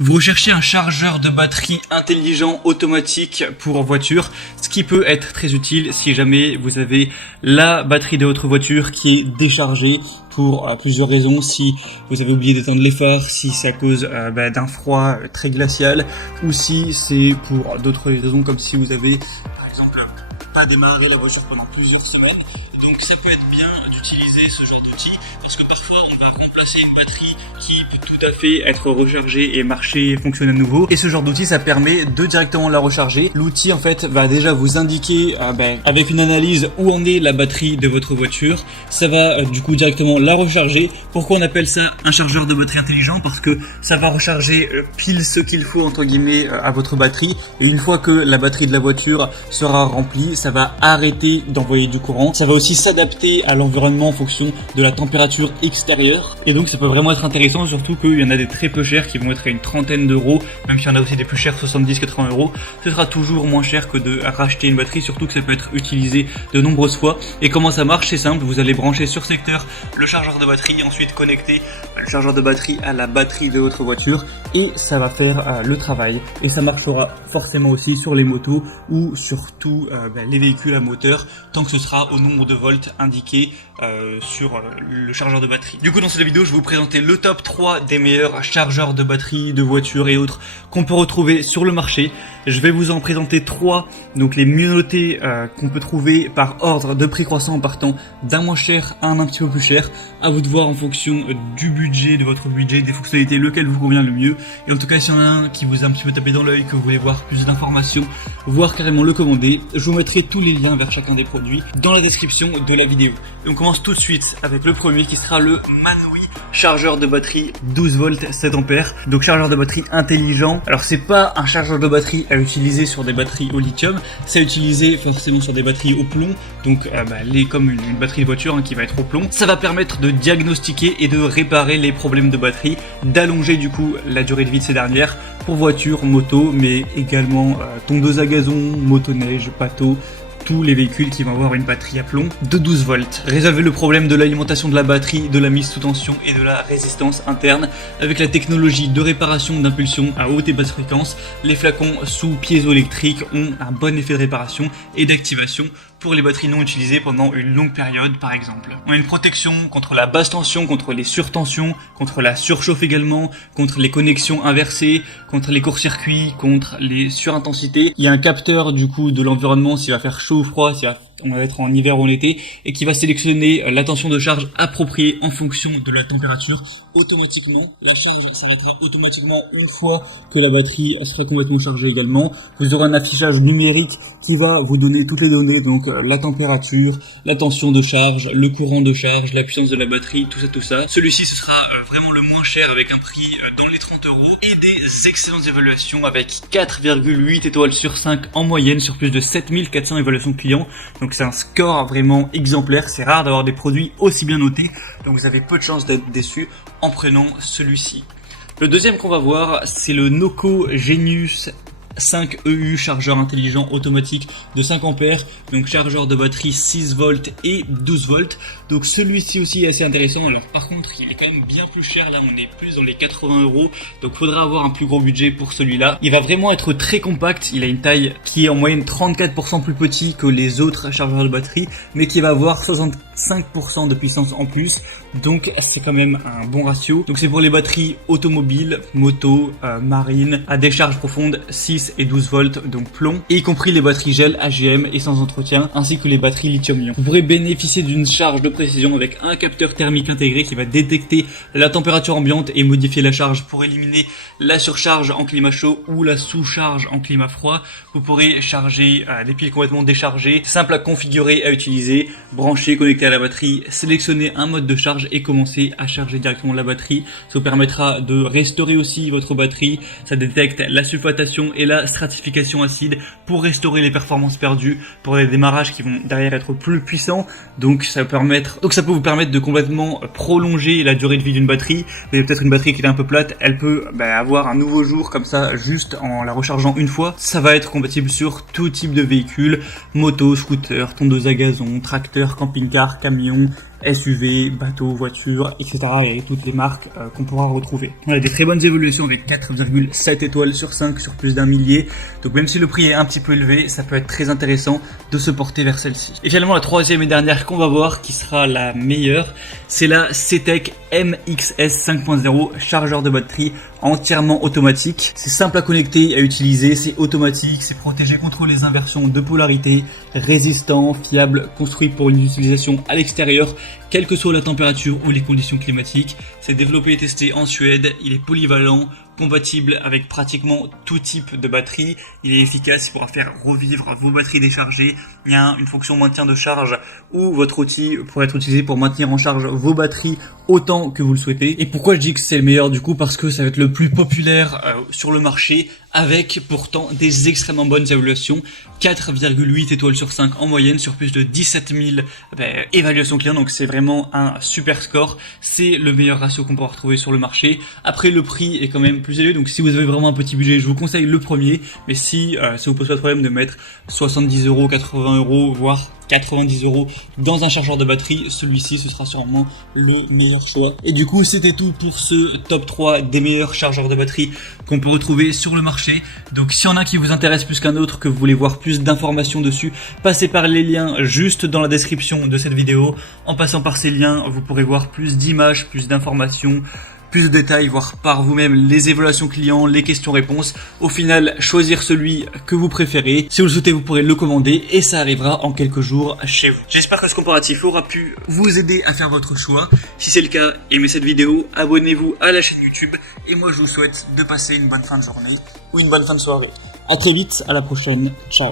Vous recherchez un chargeur de batterie intelligent automatique pour voiture, ce qui peut être très utile si jamais vous avez la batterie de votre voiture qui est déchargée pour plusieurs raisons. Si vous avez oublié d'éteindre les phares, si c'est à cause d'un froid très glacial, ou si c'est pour d'autres raisons comme si vous avez par exemple pas démarré la voiture pendant plusieurs semaines. Donc ça peut être bien d'utiliser ce genre d'outil parce que parfois on va remplacer une batterie qui peut tout à fait être rechargée et marcher et fonctionner à nouveau. Et ce genre d'outil ça permet de directement la recharger. L'outil en fait va déjà vous indiquer avec une analyse où en est la batterie de votre voiture. Ça va du coup directement la recharger. Pourquoi on appelle ça un chargeur de batterie intelligent? Parce que ça va recharger pile ce qu'il faut entre guillemets à votre batterie. Et une fois que la batterie de la voiture sera remplie, ça va arrêter d'envoyer du courant. Ça va aussi s'adapter à l'environnement en fonction de la température extérieure. Et donc ça peut vraiment être intéressant, surtout qu'il y en a des très peu chers qui vont être à une trentaine d'euros, même s'il y en a aussi des plus chers, 70-80 euros. Ce sera toujours moins cher que de racheter une batterie, surtout que ça peut être utilisé de nombreuses fois. Et comment ça marche? C'est simple, vous allez brancher sur secteur le chargeur de batterie, ensuite connecter le chargeur de batterie à la batterie de votre voiture et ça va faire le travail. Et ça marchera forcément aussi sur les motos ou sur tous les véhicules à moteur, tant que ce sera au nombre de volts indiqué sur le chargeur de batterie. Du coup, dans cette vidéo, je vais vous présenter le top 3 des meilleurs chargeurs de batterie de voitures et autres qu'on peut retrouver sur le marché. Je vais vous en présenter 3, donc les mieux notés qu'on peut trouver par ordre de prix croissant en partant d'un moins cher à un petit peu plus cher. À vous de voir en fonction du budget, de votre budget, des fonctionnalités, lequel vous convient le mieux. Et en tout cas, s'il y en a un qui vous a un petit peu tapé dans l'œil, que vous voulez voir plus d'informations, voire carrément le commander, je vous mettrai tous les liens vers chacun des produits dans la description de la vidéo. Et on commence tout de suite avec le premier qui sera le Manui chargeur de batterie 12 volts 7 ampères. Donc chargeur de batterie intelligent. Alors c'est pas un chargeur de batterie à utiliser sur des batteries au lithium, c'est à utiliser forcément sur des batteries au plomb. Donc comme une batterie de voiture qui va être au plomb. Ça va permettre de diagnostiquer et de réparer les problèmes de batterie, d'allonger du coup la durée de vie de ces dernières pour voitures, motos, mais également tondeuse à gazon, motoneige, bateau. Tous les véhicules qui vont avoir une batterie à plomb de 12 volts. Résolvez le problème de l'alimentation de la batterie, de la mise sous tension et de la résistance interne avec la technologie de réparation d'impulsion à haute et basse fréquence. Les flacons sous piézoélectrique ont un bon effet de réparation et d'activation pour les batteries non utilisées pendant une longue période par exemple. On a une protection contre la basse tension, contre les surtensions, contre la surchauffe également, contre les connexions inversées, contre les courts-circuits, contre les surintensités. Il y a un capteur du coup de l'environnement s'il va faire chaud ou froid, si on va être en hiver ou en été, et qui va sélectionner la tension de charge appropriée en fonction de la température automatiquement. La charge s'arrêtera automatiquement une fois que la batterie sera complètement chargée également. Vous aurez un affichage numérique qui va vous donner toutes les données, donc la température, la tension de charge, le courant de charge, la puissance de la batterie, tout ça. Celui-ci ce sera vraiment le moins cher avec un prix dans les 30 euros et des excellentes évaluations avec 4,8 étoiles sur 5 en moyenne sur plus de 7400 évaluations clients. Donc c'est un score vraiment exemplaire, c'est rare d'avoir des produits aussi bien notés, donc vous avez peu de chances d'être déçus en prenant celui-ci. Le deuxième qu'on va voir, c'est le Noco Genius 5 EU, chargeur intelligent automatique de 5 ampères, donc chargeur de batterie 6 volts et 12 volts. Donc celui-ci aussi est assez intéressant. Alors par contre, il est quand même bien plus cher. Là, on est plus dans les 80 euros. Donc faudra avoir un plus gros budget pour celui-là. Il va vraiment être très compact. Il a une taille qui est en moyenne 34% plus petit que les autres chargeurs de batterie, mais qui va avoir 65% de puissance en plus. Donc c'est quand même un bon ratio. Donc c'est pour les batteries automobiles, moto, marine, à décharge profonde 6 et 12 volts, donc plomb, et y compris les batteries gel AGM et sans entretien, ainsi que les batteries lithium-ion. Vous pourrez bénéficier d'une charge de précision avec un capteur thermique intégré qui va détecter la température ambiante et modifier la charge pour éliminer la surcharge en climat chaud ou la sous-charge en climat froid. Vous pourrez charger des piles complètement déchargées, simple à configurer, à utiliser, brancher, connecter à la batterie, sélectionner un mode de charge et commencer à charger directement la batterie. Ça vous permettra de restaurer aussi votre batterie. Ça détecte la sulfatation et la stratification acide pour restaurer les performances perdues pour les démarrages qui vont derrière être plus puissants. Donc ça peut vous permettre de complètement prolonger la durée de vie d'une batterie. Vous avez peut-être une batterie qui est un peu plate, elle peut avoir un nouveau jour comme ça juste en la rechargeant une fois. Ça va être compatible sur tout type de véhicule, moto, scooter, tondeuse à gazon, tracteur, camping-car, camion, SUV, bateaux, voitures, etc. et toutes les marques qu'on pourra retrouver. On a des très bonnes évolutions avec 4,7 étoiles sur 5 sur plus d'un millier. Donc même si le prix est un petit peu élevé, ça peut être très intéressant de se porter vers celle-ci. Et finalement la troisième et dernière qu'on va voir, qui sera la meilleure, c'est la CTEK MXS 5.0 chargeur de batterie entièrement automatique. C'est simple à connecter et à utiliser, c'est automatique, c'est protégé contre les inversions de polarité, résistant, fiable, construit pour une utilisation à l'extérieur, quelle que soit la température ou les conditions climatiques. C'est développé et testé en Suède, il est polyvalent, compatible avec pratiquement tout type de batterie. Il est efficace, il pourra faire revivre vos batteries déchargées. Il y a une fonction maintien de charge où votre outil pourra être utilisé pour maintenir en charge vos batteries autant que vous le souhaitez. Et pourquoi je dis que c'est le meilleur du coup? Parce que ça va être le plus populaire sur le marché, avec pourtant des extrêmement bonnes évaluations. 4,8 étoiles sur 5 en moyenne sur plus de 17 000 évaluations clients. Donc c'est vraiment un super score. C'est le meilleur ratio qu'on pourra retrouver sur le marché. Après le prix est quand même plus élevé, donc si vous avez vraiment un petit budget, je vous conseille le premier. Mais si ça vous pose pas de problème de mettre 70 €, 80 €, voire 90 € dans un chargeur de batterie, celui-ci ce sera sûrement le meilleur choix. Et du coup c'était tout pour ce top 3 des meilleurs chargeurs de batterie qu'on peut retrouver sur le marché. Donc s'il y en a qui vous intéresse plus qu'un autre, que vous voulez voir plus d'informations dessus, passez par les liens juste dans la description de cette vidéo. En passant par ces liens, vous pourrez voir plus d'images, plus d'informations, plus de détails, voir par vous-même les évaluations clients, les questions-réponses. Au final, choisir celui que vous préférez. Si vous le souhaitez, vous pourrez le commander et ça arrivera en quelques jours chez vous. J'espère que ce comparatif aura pu vous aider à faire votre choix. Si c'est le cas, aimez cette vidéo, abonnez-vous à la chaîne YouTube et moi je vous souhaite de passer une bonne fin de journée ou une bonne fin de soirée. À très vite, à la prochaine, ciao.